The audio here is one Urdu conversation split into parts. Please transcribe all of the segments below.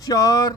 4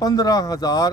15,000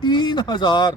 3,000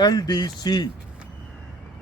LDC,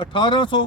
1,800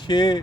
6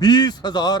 20,000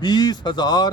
20,000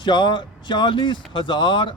40,000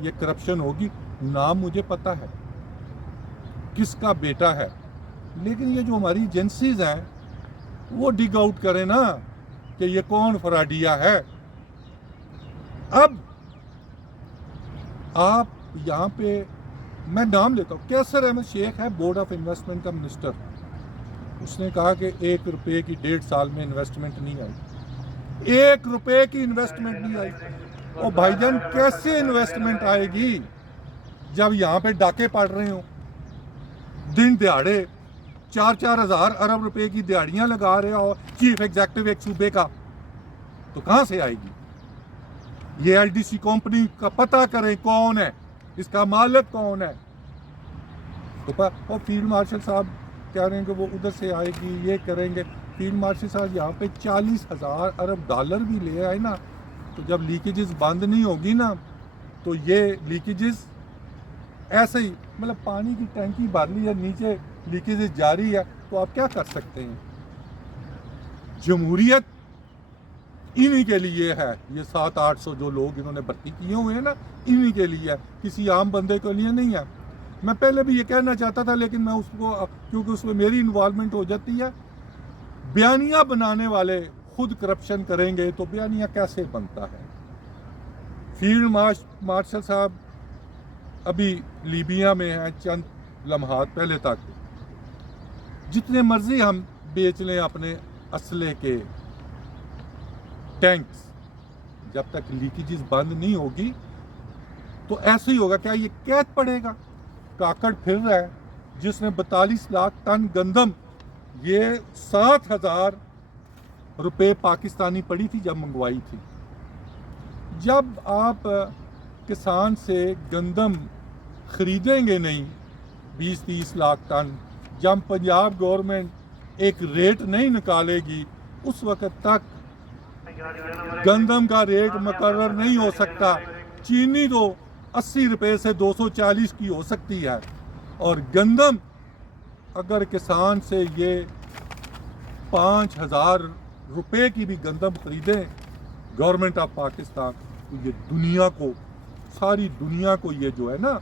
یہ کرپشن ہوگی. نام مجھے پتہ ہے کس کا بیٹا ہے, لیکن یہ جو ہماری ایجنسیز ہیں وہ ڈگ آؤٹ کریں نا کہ یہ کون فراڈیا ہے. اب آپ یہاں پہ میں نام لیتا ہوں, کیسر احمد شیخ ہے بورڈ آف انویسٹمنٹ کا منسٹر. اس نے کہا کہ 1 روپے کی 1.5 سال میں انویسٹمنٹ نہیں آئی. 1 روپے کی انویسٹمنٹ نہیں آئی. اور بھائی جان کیسے انویسٹمنٹ آئے گی جب یہاں پہ ڈاکے پڑ رہے ہوں, دن دیہڑے 4-4 ہزار ارب روپے کی دیہڑیاں لگا رہے ہو چیف ایگزیکٹو ایک صوبے کا, تو کہاں سے آئے گی؟ یہ LDC کمپنی کا پتہ کریں کون ہے, اس کا مالک کون ہے. اور فیلڈ مارشل صاحب کہہ رہے ہیں کہ وہ ادھر سے آئے گی, یہ کریں گے. فیلڈ مارشل صاحب یہاں پہ 40,000 ارب ڈالر بھی لے آئے نا, تو جب لیکیجز بند نہیں ہوگی نا تو یہ لیکیجز ایسے ہی مطلب پانی کی ٹینکی بھر لی ہے, نیچے لیکیجز جاری ہے, تو آپ کیا کر سکتے ہیں؟ جمہوریت انہی کے لیے ہے. یہ 700-800 جو لوگ انہوں نے بھرتی کیے ہوئے ہیں نا, انہی کے لیے ہے, کسی عام بندے کے لیے نہیں ہے. میں پہلے بھی یہ کہنا چاہتا تھا لیکن میں اس کو, کیونکہ اس میں میری انوالومنٹ ہو جاتی ہے. بیانیہ بنانے والے خود کرپشن کریں گے تو بیانیہ کیسے بنتا ہے؟ فیلڈ مارشل صاحب ابھی لیبیا میں ہیں, چند لمحات پہلے تک جتنے مرضی ہم بیچ لیں اپنے اسلحے کے ٹینکس, جب تک لیکیجز بند نہیں ہوگی تو ایسے ہی ہوگا. کیا یہ قید پڑے گا؟ کاکڑ پھر رہا ہے جس نے 42 لاکھ ٹن گندم, یہ 7,000 روپے پاکستانی پڑی تھی جب منگوائی تھی. جب آپ کسان سے گندم خریدیں گے نہیں 20-30 لاکھ ٹن, جب پنجاب گورنمنٹ ایک ریٹ نہیں نکالے گی, اس وقت تک گندم کا ریٹ مقرر نہیں ہو سکتا. چینی تو 80 روپے سے 240 کی ہو سکتی ہے, اور گندم اگر کسان سے یہ 5,000 روپے کی بھی گندم خریدیں گورنمنٹ آف پاکستان, تو یہ دنیا کو, ساری دنیا کو یہ جو ہے نا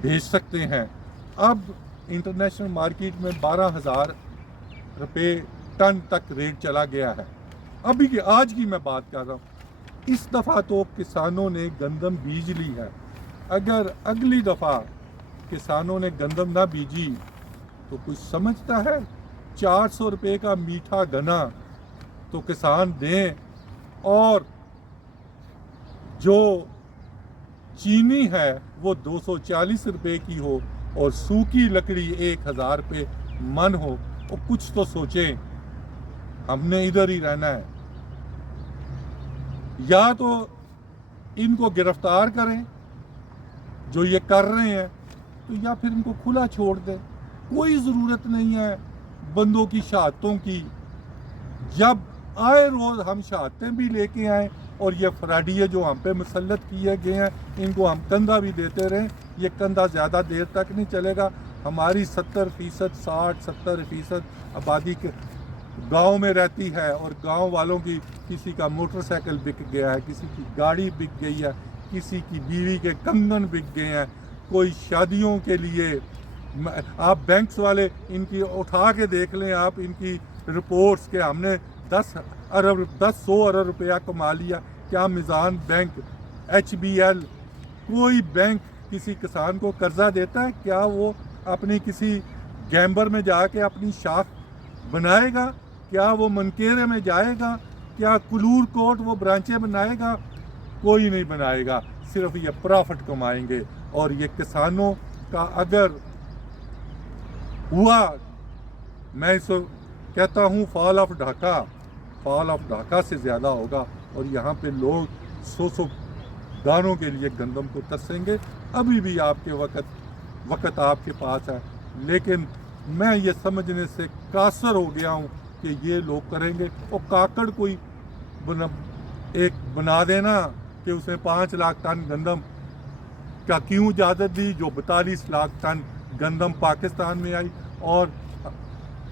بھیج سکتے ہیں. اب انٹرنیشنل مارکیٹ میں 12,000 روپے ٹن تک ریٹ چلا گیا ہے. ابھی کی آج کی میں بات کر رہا ہوں. اس دفعہ تو کسانوں نے گندم بیج لی ہے, اگر اگلی دفعہ کسانوں نے گندم نہ بیجی تو کچھ سمجھتا ہے 400 روپے کا میٹھا گنا تو کسان دیں, اور جو چینی ہے وہ 240 روپے کی ہو, اور سوکھی لکڑی 1,000 روپے من ہو. اور کچھ تو سوچیں, ہم نے ادھر ہی رہنا ہے. یا تو ان کو گرفتار کریں جو یہ کر رہے ہیں, تو یا پھر ان کو کھلا چھوڑ دیں. کوئی ضرورت نہیں ہے بندوں کی شہادتوں کی. جب آئے روز ہم شہادتیں بھی لے کے آئیں, اور یہ فراڈیے جو ہم پہ مسلط کیے گئے ہیں ان کو ہم کندھا بھی دیتے رہیں, یہ کندھا زیادہ دیر تک نہیں چلے گا. ہماری 70%, 60-70% آبادی کے گاؤں میں رہتی ہے, اور گاؤں والوں کی کسی کا موٹر سائیکل بک گیا ہے, کسی کی گاڑی بک گئی ہے, کسی کی بیوی کے کنگن بک گئے ہیں, کوئی شادیوں کے لیے. آپ بینکس والے ان کی اٹھا کے دیکھ لیں آپ ان کی رپورٹس کہ ہم نے 100 ارب روپیہ کما لیا. کیا میزان بینک, HBL, کوئی بینک کسی کسان کو قرضہ دیتا ہے؟ کیا وہ اپنی کسی گیمبر میں جا کے اپنی شاخ بنائے گا؟ کیا وہ منکیرے میں جائے گا؟ کیا کلور کوٹ وہ برانچیں بنائے گا؟ کوئی نہیں بنائے گا. صرف یہ پرافٹ کمائیں گے. اور یہ کسانوں کا اگر ہوا, میں اس کہتا ہوں فال آف ڈھاکہ سے زیادہ ہوگا, اور یہاں پہ لوگ 100 دانوں کے لیے گندم کو ترسیں گے. ابھی بھی آپ کے وقت آپ کے پاس ہے, لیکن میں یہ سمجھنے سے قاصر ہو گیا ہوں کہ یہ لوگ کریں گے. اور کاکڑ کوئی ایک بنا دینا کہ اس نے 5 لاکھ ٹن گندم کا کیوں اجازت دی, جو 42 لاکھ ٹن گندم پاکستان میں آئی. اور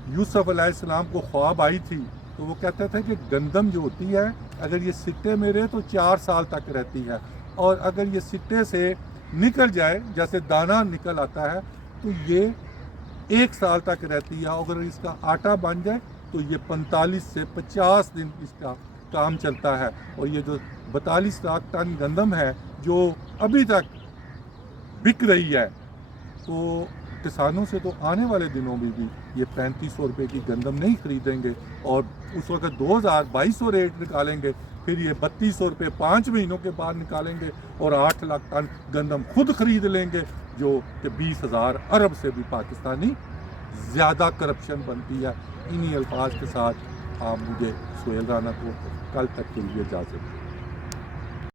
یوسف علیہ السلام کو خواب آئی تھی تو وہ کہتے تھے کہ گندم جو ہوتی ہے اگر یہ سٹے میں رہے تو 4 سال تک رہتی ہے, اور اگر یہ سٹے سے نکل جائے جیسے دانہ نکل آتا ہے تو یہ 1 سال تک رہتی ہے. اگر اس کا آٹا بن جائے تو یہ 45 سے 50 دن اس کا کام چلتا ہے. اور یہ جو 42 لاکھ ٹن گندم ہے جو ابھی تک بک رہی ہے تو کسانوں سے تو آنے والے دنوں میں بھی یہ 3500 روپے کی گندم نہیں خریدیں گے اور اس وقت 2200 ریٹ نکالیں گے. پھر یہ 3200 روپے 5 مہینوں کے بعد نکالیں گے اور 8 لاکھ ٹن گندم خود خرید لیں گے جو کہ 20,000 ارب سے بھی پاکستانی زیادہ کرپشن بنتی ہے. انہی الفاظ کے ساتھ آپ مجھے سہیل رانا کو کل تک کے لیے اجازت دیں.